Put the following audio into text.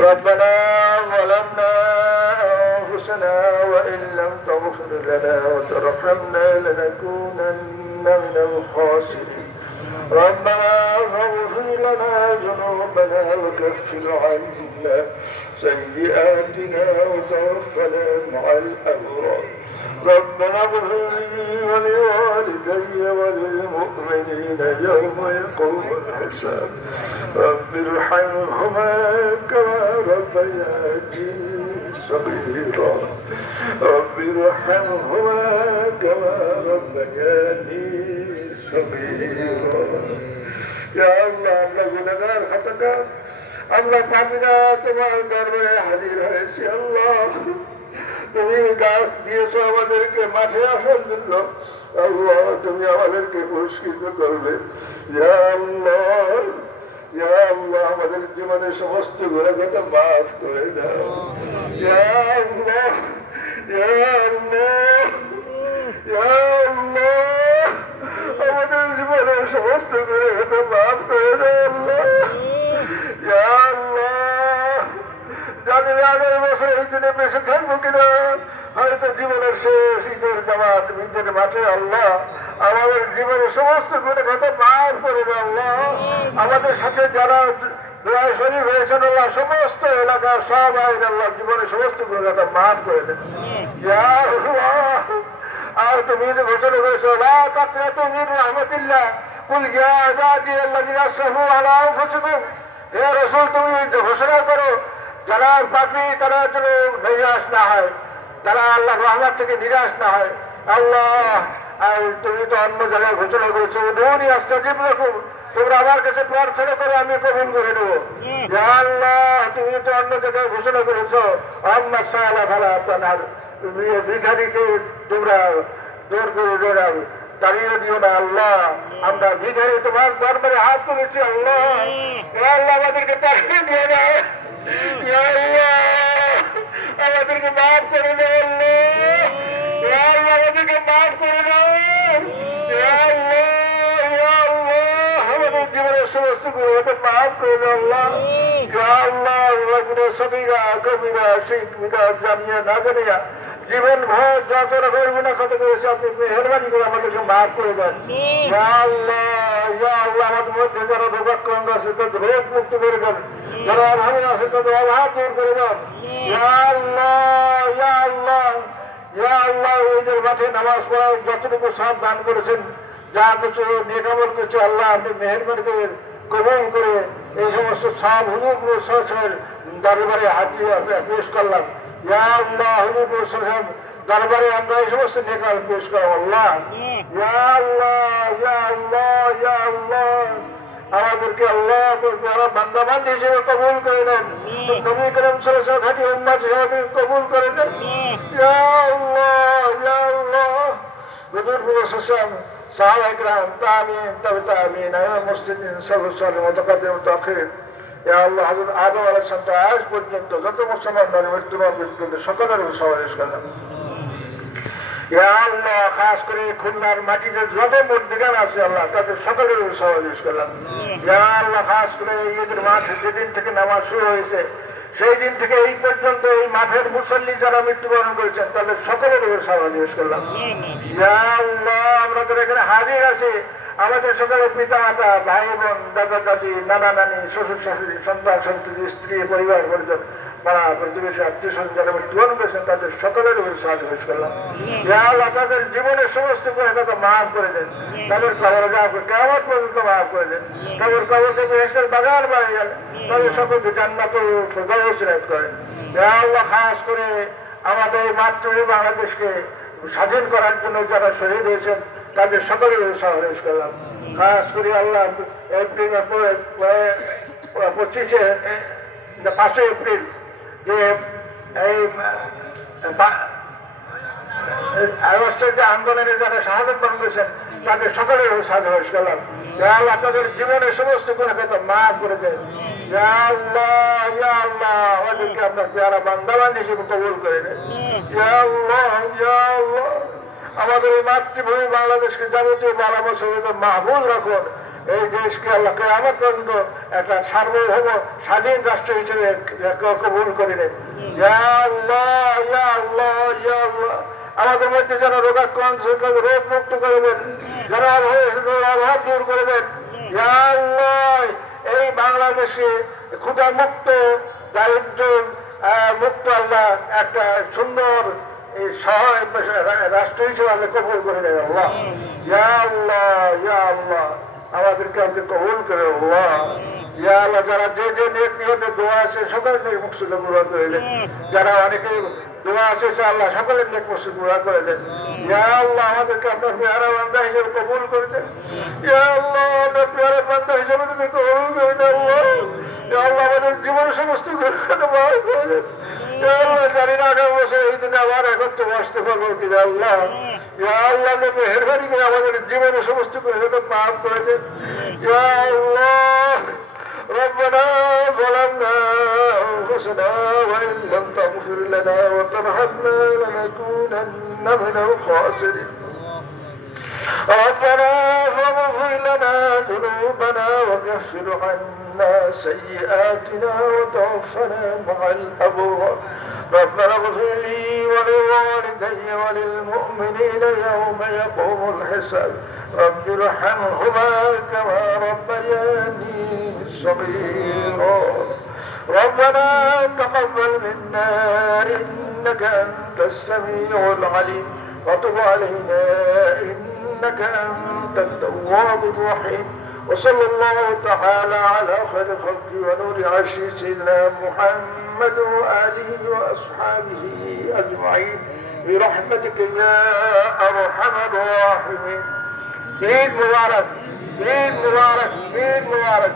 ربنا ظلمنا أنفسنا وإن لم تغفر لنا وترحمنا لنكونن من الخاسرين ربنا فاغفر لنا ذنوبنا وكفر عنا سيئاتنا وتوفنا مع الأبرار ربنا اغفر لي ولوالدي وللمؤمنين يوم يقوم الحساب رب ارحمهما كما ربياني صغيرا رب ارحمهما كما ربياني صغيرا يا الله আমরা গুনাহগার খাতাকার আমরা পাপীরা তোমার দরবারে হাজির হয়েছি আল্লাহ তুমি ডাক দিয়েছো আমাদেরকে মাঠে আসার জন্য আল্লাহ তুমি আমাদেরকে পুরস্কৃত করবে ইয়া আল্লাহ ইয়া আল্লাহ আমাদের জীবনের সমস্ত গুনাহকে মাফ করে দাও ইয়া আল্লাহ ইয়া আল্লাহ ইয়া আল্লাহ আমাদের জীবনের সমস্ত গুনাহকে মাফ করে দাও আল্লাহ ইয়া আল্লাহ জানি না আগামী বছর এই দিনে বেঁচে থাকবো কিনা হয়তো জীবনের শেষ ঈদের জামাত ঈদের মাঠে আল্লাহ আমাদের জীবনের সমস্ত গুনাহকে মাফ করে দাও আল্লাহ আমাদের সাথে যারা দোয়ায় শরীর হয়েছেন আল্লাহ সমস্ত এলাকার সব আইন আল্লাহ জীবনের সমস্ত গুনাহকে মাফ করে দেন ইয়া আল্লাহ আর তুমি যে ঘোষণা করেছো লা তাকনাতু মির রাহমাতিল্লাহ কুল ইয়া ইবাদি আল্লাযিনা আসরাফু আলা আনফুসিহিম হে রাসূল তুমি যে ঘোষণা করো যারা পাপী তারা যেন নিরাশ না হয় তারা আল্লাহর রহমত থেকে নিরাশ না হয় আল্লাহ আর তুমি তো অন্য জায়গায় ঘোষণা করেছো উদুনি আস্তাজিব লাকুম তোমরা আমার কাছে প্রার্থনা করো আমি কবুল করে নেবো ইয়া আল্লাহ তুমি তো অন্য জায়গায় ঘোষণা করেছো আম্মা সালা ফালা তানহার তুমি ভিখারিকে তোমরা দূর করে দৌড়াও দাঁড়িয়ে দিও না আল্লাহ আমরা ভিখারি তোমার দরবারে হাত তুলেছি আল্লাহ আল্লাহ আমাদেরকে তাড়িয়ে দিও না ইয়া আল্লাহ আমাদেরকে মাফ করে দাও আল্লাহ ইয়া আল্লাহ আমাদেরকে মাফ করে দাও ইয়া আল্লাহ ইয়া আল্লাহ আমাদের জীবনের সমস্ত গুনাহকে মাফ করে দাও আল্লাহ ইয়া আল্লাহ গুনাহ সগীরা কবিরা শিরক বিদআত জানিয়া না জানিয়া জীবন ভর যত রকমের গুনাহ কত করেছে আপনি মেহেরবানি করে আমাদেরকে মাফ করে দেন ইয়া আল্লাহ আমাদের মধ্যে যারা রোগাক্রান্ত আছে তাদের রোগ মুক্ত করে দেন যারা অভাবে আছে তাদের অভাব দূর করে দেন ইয়া আল্লাহ ইয়া আল্লাহ ইয়া আল্লাহ ঈদের মাঠে নামাজ পড়ার যতটুকু সব দান করেছেন যা কিছু নেক আমল করেছে আল্লাহ আপনি মেহেরবানি করে কবুল করে এই সমস্ত সব হুজুরগুলো সরাসরি দরবারে হাজির পেশ করলাম ইয়া আল্লাহ হুজুর সাহেব দরবারে আমরা এই সমস্ত নেক আমল পেশ করব আল্লাহ ইয়া আল্লাহ ইয়া আল্লাহ ইয়া আল্লাহ আমাদেরকে আল্লাহ যারা বান্দা বান্দী হিসেবে কবুল করে নেন নবী করিম সাল্লাল্লাহু আলাইহি ওয়াসাল্লাম খাঁটি উম্মত হিসেবে কবুল করে নেন ইয়া আল্লাহ ইয়া আল্লাহ হুজুর সাহেব সাহাবায়ে কিরাম তাবিঈন তাবে তাবিঈন আইমাম মুসলিমিন সাল্লাল্লাহু মুতাকাদ্দিম মুতাআখিরিন ইয়া আল্লাহ হযরত আদম আলাইহিস সালাম থেকে আজ পর্যন্ত যত মুসলমান মৃত্যুবরণ পর্যন্ত সকলের সওয়ারিশ করলাম ইয়া আল্লাহ খাস করে খুলনার মাটিতে যত মুর্দিগান আছে আল্লাহ তাদের সকলের সওয়ারিশ করলাম ইয়া আল্লাহ খাস করে ঈদের মাঠ যেদিন থেকে নামাজ শুরু হয়েছে সেই দিন থেকে এই পর্যন্ত এই মাঠের মুসল্লি যারা মৃত্যুবরণ করেছেন তাদের সকলের সওয়ারিশ করলাম ইয়া আল্লাহ আমরা তো এখানে হাজির আছি আমাদের সকলের পিতা মাতা ভাই বোন দাদা দাদি নানা নানি শ্বশুর শাশুড়ি সন্তান সন্ততি স্ত্রী পরিবার পরিজন পাড়া প্রতিবেশী আত্মীয় স্বজন যারা মৃত্যুবরণ করেছেন তাদের সকলের সওয়ারিশ করলাম ইয়া আল্লাহ তাদের জীবনের সমস্ত গুনাহকে মাফ করে দেন তাদের কবর আযাবকে কিয়ামত পর্যন্ত মাফ করে দেন তাদের কবরকে বেহেশতের বাগান বানিয়ে দেন তাদের সকলকে জান্নাতুল ফিরদাউস নসিব করেন ইয়া আল্লাহ খাস করে আমাদের মাতৃভূমি বাংলাদেশকে স্বাধীন করার জন্য যারা শহীদ হয়েছেন তাদের সকলের সওয়ারিশ করলাম খাস করে আল্লাহ এপ্রিল 5 এপ্রিল যে এই আগস্টের যে আন্দোলনে যারা শাহাদাত বরণ করেছেন তাদের সকলের সওয়ারিশ করলাম ইয়া আল্লাহ তাদের জীবনের সমস্ত গুনাহকে মাফ করে দেন ইয়া আল্লাহ ইয়া আল্লাহ আমাদেরকে আপনার প্যারা বান্দা বান্দী হিসেবে কবুল করে নেন ইয়া আল্লাহ ইয়া আল্লাহ আমাদের এই মাতৃভূমি বাংলাদেশকে যাবতীয় বালা মুসিবত মাহফুজ রাখুন এই দেশকে আল্লাহ কিয়ামত পর্যন্ত একটা সার্বভৌম স্বাধীন রাষ্ট্র হিসেবে কবুল করে নেন। ইয়া আল্লাহ, ইয়া আল্লাহ, ইয়া আল্লাহ, আমাদের মধ্যে যেন রোগাক্রান্ত রোগ মুক্ত করবেন, যারা অভাব দূর করবেন। ইয়া আল্লাহ, এই বাংলাদেশে ক্ষুধা মুক্ত, দারিদ্র মুক্ত আল্লাহ একটা সুন্দর এই সহায় রাষ্ট্র হিসেবে আল্লাহ কবুল করে নেন। আল্লাহ, ইয়া আল্লাহ, ইয়া আল্লাহ, আমাদেরকে আপনি কবুল করে। আল্লাহ, ইয়া আল্লাহ, যারা যে যে নেক নিয়তে দোয়া আছে সকলকে মুকসুদ পূরণ করে দেন। যারা অনেকে দোয়া আছে আল্লাহ সকলের নেক মুকসুদ পূরণ করে দেন। ইয়া আল্লাহ, আমাদেরকে আপনার পেয়ারা বান্দা হিসেবে কবুল করে দেন। ইয়া আল্লাহ, আপনার পেয়ারা বান্দা হিসেবে কবুল করে দেন। আল্লাহ, ইয়া আল্লাহ, আমাদের জীবন সমস্ত গুনাহ মাফ করে দেন। ইয়া আল্লাহ, জানি না আগামী বছর এই দিনে আবার একত্রে বসতে পারবো কিনা। আল্লাহ, ইয়া আল্লাহ, মেহেরবানি করে আমাদের জীবনের সমস্ত গুনাহ মাফ করে দেন। ইয়া আল্লাহ, ربنا ظلمنا أنفسنا وإن لم تغفر لنا وترحمنا لنكونن من الخاسرين. ربنا فاغفر لنا ذنوبنا وكفر عنا سيئاتنا وتوفنا مع الأبرار. ربنا اغفر لي ولوالدي وللمؤمنين يوم يقوم الحساب. رب ارحمهما كما ربياني صغيرا. ربنا تقبل منا إنك أنت السميع العليم وتب علينا إنك أنت التواب الرحيم. وصلى الله تعالى على خير خلقه ونور عرشه سيدنا محمد وآله وأصحابه أجمعين برحمتك يا أرحم الراحمين. عيد مبارك، عيد مبارك، عيد مبارك.